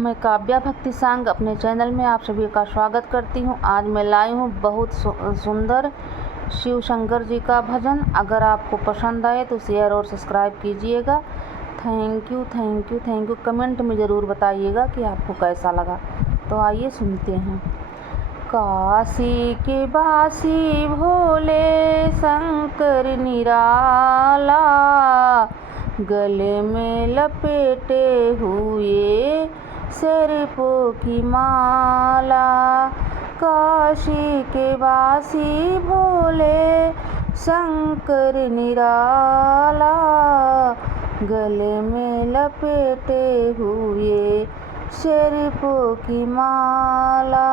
मैं काव्या भक्ति सांग अपने चैनल में आप सभी का स्वागत करती हूँ। आज मैं लाई हूँ बहुत सुंदर शिव शंकर जी का भजन। अगर आपको पसंद आए तो शेयर और सब्सक्राइब कीजिएगा। Thank you thank you thank you. Comment में ज़रूर बताइएगा कि आपको कैसा लगा। तो आइए सुनते हैं। काशी के बासी भोले शंकर निराला, गले में लपेटे हुए सर्पों की माला। काशी के बासी भोले शंकर निराला, गले में लपेटे हुए सर्पों की माला।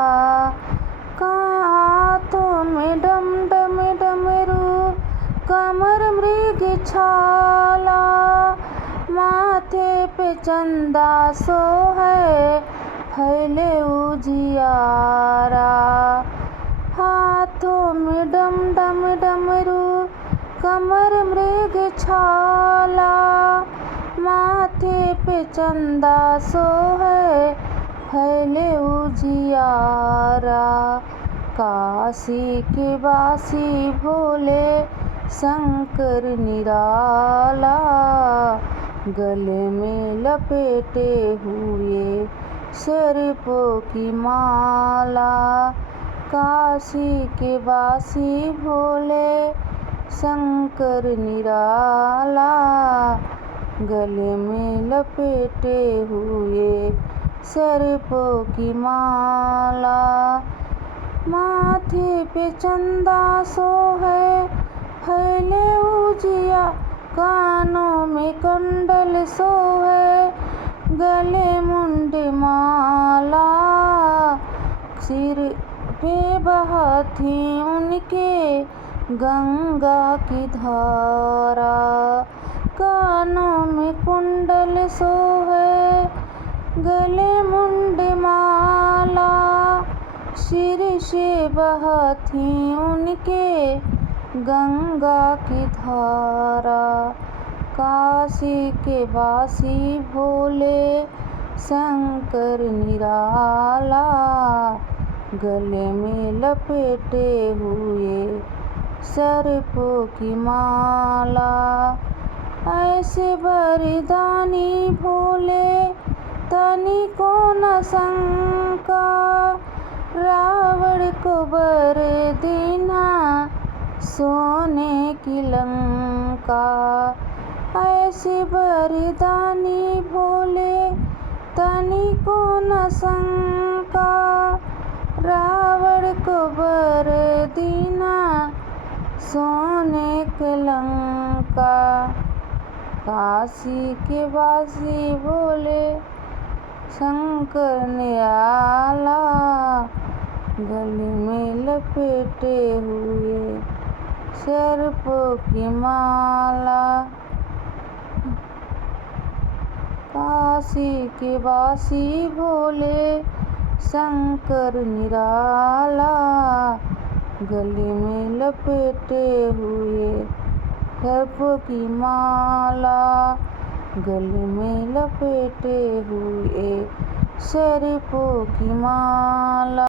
हाथों में डम डम डमरू, कमर मृग छाला, माथे पे चंदा सोहे फैले उजियारा। हाथों में डम डम डमरू, कमर मृग छाला, माथे पे चंदा सोहे फैले उजियारा। काशी के बासी भोले शंकर निराला, गले में लपेटे हुए सर्पों की माला। काशी के बासी भोले शंकर निराला, गले में लपेटे हुए सर्पों की माला। माथे पे चंदा सोहे फैले उजिया, कानों में कुंडल सोहे, गले मुंड माला। सिर पे बहती उनके गंगा की धारा, कानों में कुंडल सोहे, गले मुंड माला। सिर से बहती उनके गंगा की धारा। काशी के बासी भोले शंकर निराला, गले में लपेटे हुए सर्पों की माला। ऐसे वरदानी भोले तनिको न शंका, रावण को वर देना सोने की लंका। ऐसे वरदानी भोले तनिको न शंका, रावण को वर देना सोने की लंका। काशी के बासी भोले शंकर निराला, गले में लपेटे हुए सर्पों की माला। काशी के बासी भोले शंकर निराला, गले में लपेटे हुए सर्पों की माला। गले में लपेटे हुए सर्पों की माला।